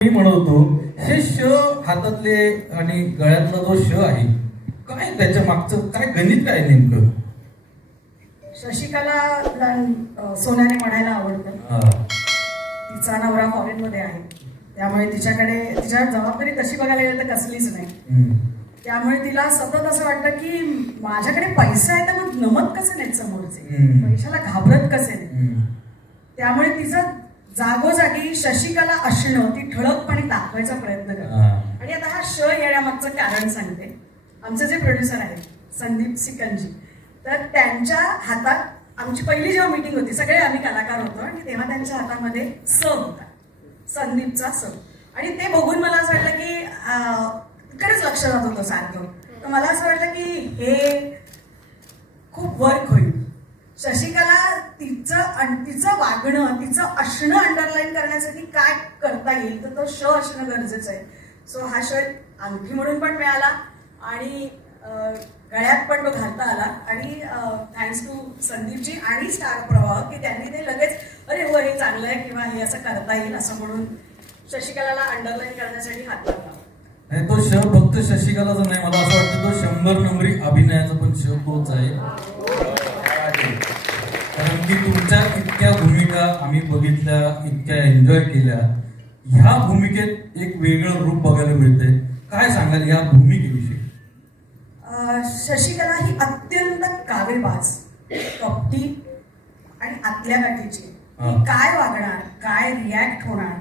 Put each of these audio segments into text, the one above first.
मी म्हणतो हे श हातातले आणि गळ्यातला जो श आहे काय त्याच्या मागचं काय गणित काय नेमकं शशिकला सोन्याने म्हणायला आवडतं. तिचा नवरा फॉरेन मध्ये आहे त्यामुळे तिच्याकडे तिच्या जबाबदारी तशी बघायला गेलं तर कसलीच नाही. त्यामुळे तिला सतत असं वाटतं की माझ्याकडे पैसा आहे तर मग नमत कसे नाहीत समोरचे. पैशाला घाबरत कसे नाही. त्यामुळे तिचं जागोजागी शशिकला असणं ती ठळकपणे दाखवायचा प्रयत्न करते. आणि आता हा श येण्यामागचं कारण सांगते. आमचे जे प्रोड्युसर आहेत संदीप सिकंजी तर त्यांच्या हातात आमची पहिली जेव्हा मीटिंग होती सगळे आम्ही कलाकार होतो आणि तेव्हा त्यांच्या हातामध्ये स होता. संदीपचा स. आणि ते बघून मला असं वाटलं की अं, तिकडेच लक्ष जात होतं सारखं. तर मला असं वाटलं की हे खूप वर्क होईल. तिचं तिचं वागणं तिचं असणं अंडरलाईन करण्यासाठी काय करता येईल तर तो श असणं गरजेचं आहे. सो हा श अंगठी म्हणून पण मिळाला आणि गळ्यात पण तो घालता आला. आणि थँक्स टू संदीपजी आणि स्टार प्रवाह की त्यांनी ते लगेच अरे हो हे चांगलं आहे किंवा हे असं करता येईल असं म्हणून शशिकलाला अंडरलाईन करण्यासाठी हात लावला. नाही तो श फक्त शशिकलाचा नाही. मला असं वाटतं तो शंभर नंबरी अभिनयाचा पण श तोच आहे. की तुमच्या इतक्या भूमिका आम्ही बघितल्या इतक्या एन्जॉय केल्या ह्या भूमिकेत एक वेगळं रूप बघायला मिळते काय सांगाल ह्या भूमिकेविषयी शशिकला ही अत्यंत कावेबाज कपटी आणि आतल्या गाठीची. काय वागणार काय रिॲक्ट होणार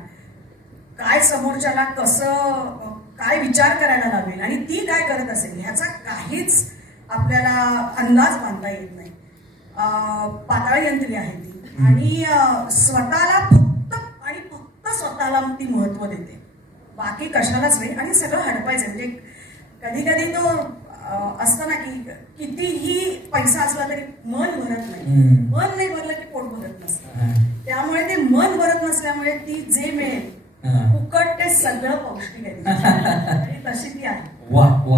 काय समोरच्याला कसं काय विचार करायला लावेल आणि ती काय करत असेल ह्याचा काहीच आपल्याला अंदाज बांधता येत नाही. अं, पाताळ यंत्री आहे ती. आणि स्वतःला फक्त आणि फक्त स्वतःला ती महत्त्व देते. बाकी कशालाच नाही. आणि सगळं हडपायचं. म्हणजे कधी कधी तो असतं ना की कितीही पैसा असला तरी मन भरत नाही. मन नाही भरलं की पोट भरत नसतं. त्यामुळे ते मन भरत नसल्यामुळे ती जे मिळेल. फुकट ते सगळं पौष्टिक आहे. तशी ती आहे. वा वा.